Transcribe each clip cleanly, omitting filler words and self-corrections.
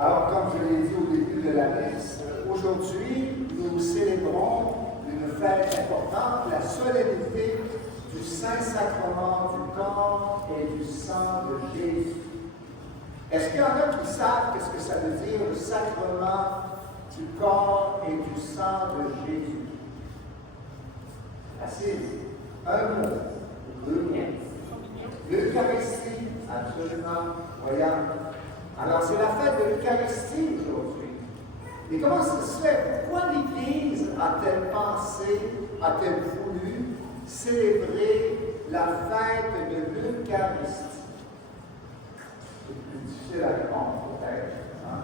Alors, comme je l'ai dit au début de la messe, aujourd'hui, nous célébrons une fête importante, la solennité du Saint-Sacrement du corps et du sang de Jésus. Est-ce qu'il y en a qui savent qu'est-ce que ça veut dire, le sacrement du corps et du sang de Jésus? Facile. Un mot. Deux mots. L'Eucharistie, absolument. Voyons. Alors, c'est la fête de l'Eucharistie aujourd'hui. Mais comment ça se fait? Pourquoi l'Église a-t-elle pensé, a-t-elle voulu célébrer la fête de l'Eucharistie? C'est plus difficile à répondre, peut-être. Hein?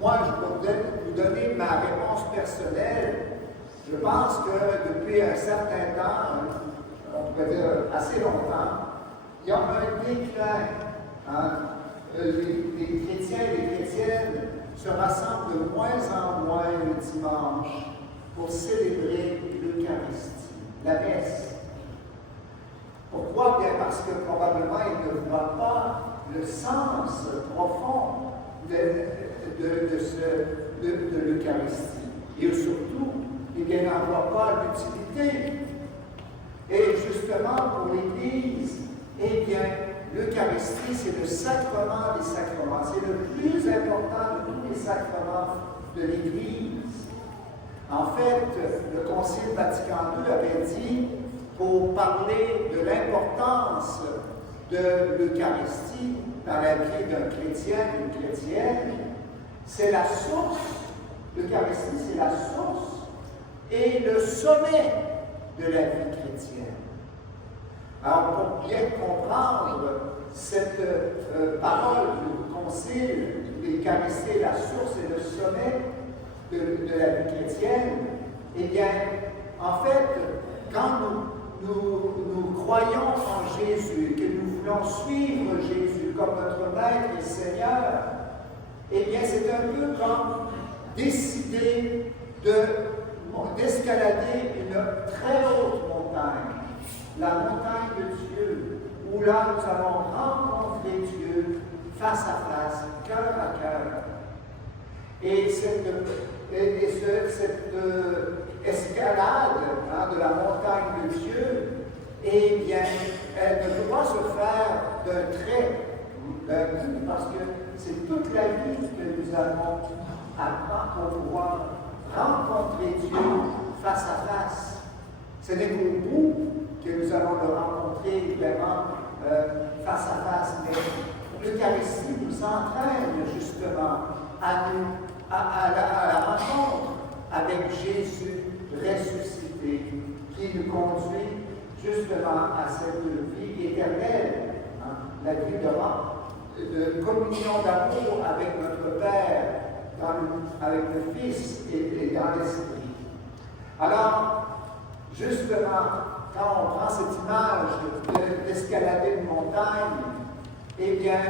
Moi, je vais vous donner ma réponse personnelle. Je pense que depuis un certain temps, on pourrait dire assez longtemps, il y a un déclin. Hein? Les chrétiens et les chrétiennes se rassemblent de moins en moins le dimanche pour célébrer l'Eucharistie, la messe. Pourquoi? Bien parce que probablement ils ne voient pas le sens profond de l'Eucharistie. Et surtout, ils n'en voient pas l'utilité. Et justement, pour l'Église, eh bien, l'Eucharistie, c'est le sacrement des sacrements. C'est le plus important de tous les sacrements de l'Église. En fait, le Concile Vatican II avait dit, pour parler de l'importance de l'Eucharistie dans la vie d'un chrétien, d'une chrétienne, c'est la source. L'Eucharistie, c'est la source et le sommet de la vie chrétienne. Alors, pour bien comprendre cette parole du Concile, l'Eucharistie est la source et le sommet de la vie chrétienne, eh bien, en fait, quand nous croyons en Jésus, que nous voulons suivre Jésus comme notre Maître et Seigneur, eh bien, c'est un peu comme décider d'escalader une très haute montagne, la montagne de Dieu, où là nous allons rencontrer Dieu face à face, cœur à cœur. Et cette escalade de la montagne de Dieu, eh bien, elle ne peut pas se faire d'un trait, parce que c'est toute la vie que nous allons apprendre pour pouvoir rencontrer Dieu face à face. Ce n'est qu'au bout que nous allons le rencontrer vraiment face à face, mais l'Eucharistie nous entraîne justement à la rencontre avec Jésus ressuscité, qui nous conduit justement à cette vie éternelle, hein, la vie de communion d'amour avec notre Père, avec le Fils et dans l'Esprit. Alors, justement, quand on prend cette image d'escalader une montagne, eh bien,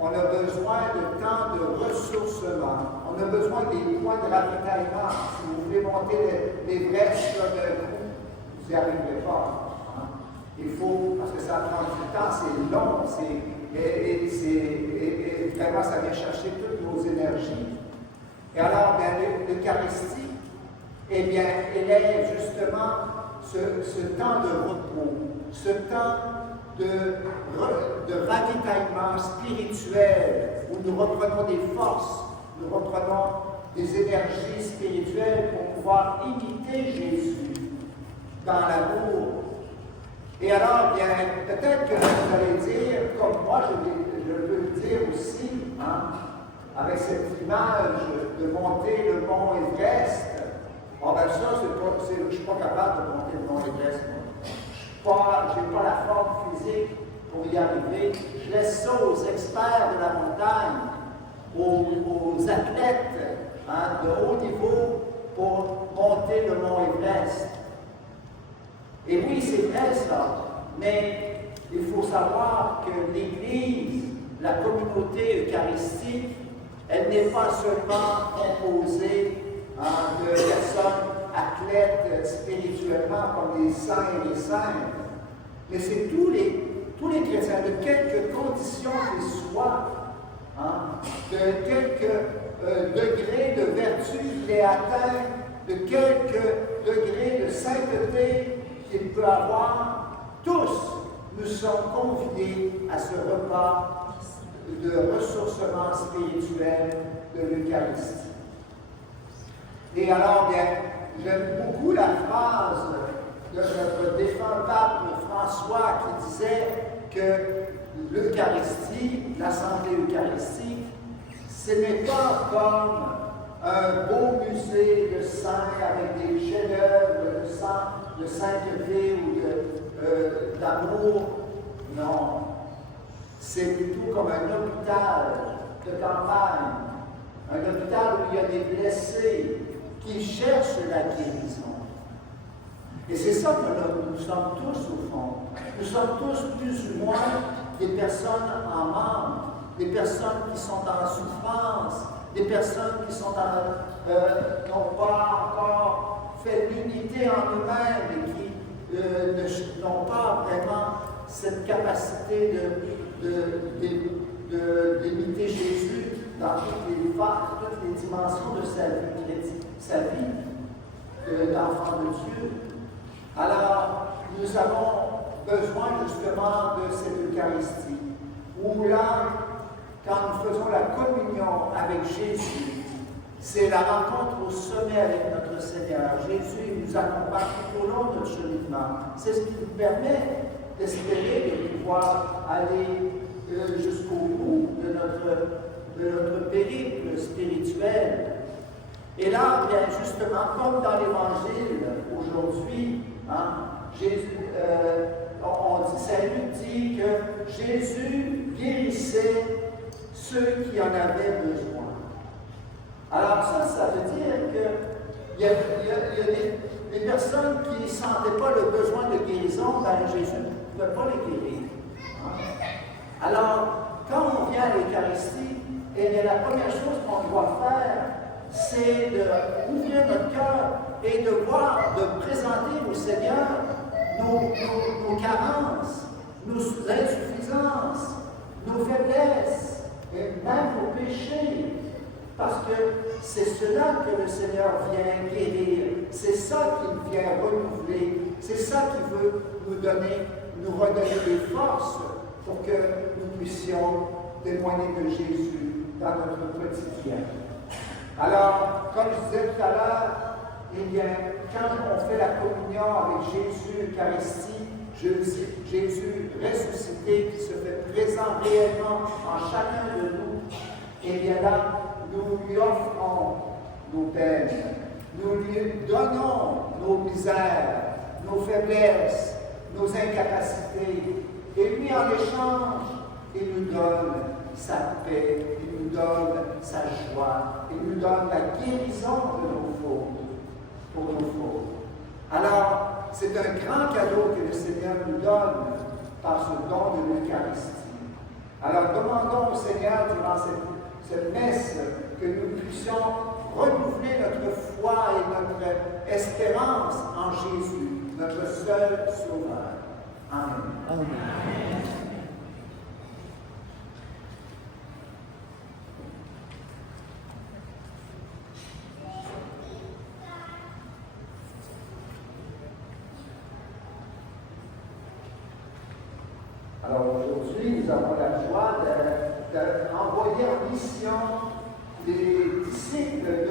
on a besoin de temps de ressourcement. On a besoin des points de ravitaillement. Si vous voulez monter l'Everest d'un coup, vous n'y arriverez pas. Hein? Il faut, parce que ça prend du temps, c'est long, et vraiment, ça vient chercher toutes nos énergies. Et alors, l'Eucharistie, eh bien, elle est justement ce temps de repos, ce temps de ravitaillement spirituel, où nous reprenons des forces, nous reprenons des énergies spirituelles pour pouvoir imiter Jésus dans l'amour. Et alors, bien, peut-être que vous allez dire, comme moi, je peux le dire aussi, hein, avec cette image de monter le mont Everest. Bon, ben ça, je ne suis pas capable de monter le mont Everest. Je n'ai pas la forme physique pour y arriver. Je laisse ça aux experts de la montagne, aux athlètes hein, de haut niveau pour monter le mont Everest. Et oui, c'est vrai ça, mais il faut savoir que l'Église, la communauté eucharistique, elle n'est pas seulement composée de personnes athlètes spirituellement comme les saints et les saintes, mais c'est tous les chrétiens, de quelque condition qu'ils soient, hein, de quelques degrés de vertu qu'il ait atteint, de quelques degrés de sainteté qu'il peut avoir, tous nous sommes conviés à ce repas de ressourcement spirituel de l'Eucharistie. Et alors, bien, j'aime beaucoup la phrase de notre défunt pape François qui disait que l'Eucharistie, l'Assemblée eucharistique, ce n'est pas comme un beau musée de saints avec des chefs-d'œuvre de sainteté ou d'amour. Non. C'est plutôt comme un hôpital de campagne, un hôpital où il y a des blessés qui cherchent la guérison. Et c'est ça que nous sommes tous au fond. Nous sommes tous plus ou moins des personnes en manque, des personnes qui sont en souffrance, des personnes qui sont n'ont pas encore fait l'unité en eux-mêmes et qui n'ont pas vraiment cette capacité d'imiter Jésus dans toutes les dimensions de sa vie d'enfant de Dieu. Alors, nous avons besoin justement de cette Eucharistie, où là, quand nous faisons la communion avec Jésus, c'est la rencontre au sommet avec notre Seigneur. Jésus nous accompagne tout au long de notre cheminement. C'est ce qui nous permet d'espérer de pouvoir aller jusqu'au bout de notre périple spirituel. Et là, bien justement, comme dans l'Évangile aujourd'hui, Jésus, Saint Luc dit que Jésus guérissait ceux qui en avaient besoin. Alors ça veut dire qu'il y a des personnes qui ne sentaient pas le besoin de guérison, Jésus ne pouvait pas les guérir. Alors, quand on vient à l'Eucharistie, la première chose qu'on doit faire, c'est d'ouvrir notre cœur et de présenter au Seigneur nos carences, nos insuffisances, nos faiblesses, et même nos péchés. Parce que c'est cela que le Seigneur vient guérir, c'est ça qu'il vient renouveler, c'est ça qu'il veut nous redonner des forces pour que nous puissions témoigner de Jésus dans notre quotidien. Alors, comme je disais tout à l'heure, quand on fait la communion avec Jésus, l'Eucharistie, Jésus ressuscité qui se fait présent réellement en chacun de nous, et bien là, nous lui offrons nos peines, nous lui donnons nos misères, nos faiblesses, nos incapacités, et lui, en échange, il nous donne sa paix, il nous donne sa joie, il nous donne la guérison de nos fautes, pour nos fautes. Alors, c'est un grand cadeau que le Seigneur nous donne par ce don de l'Eucharistie. Alors, demandons au Seigneur durant cette messe que nous puissions renouveler notre foi et notre espérance en Jésus, notre seul Sauveur. Amen. Amen. Alors aujourd'hui, nous avons la joie d'envoyer en mission les disciples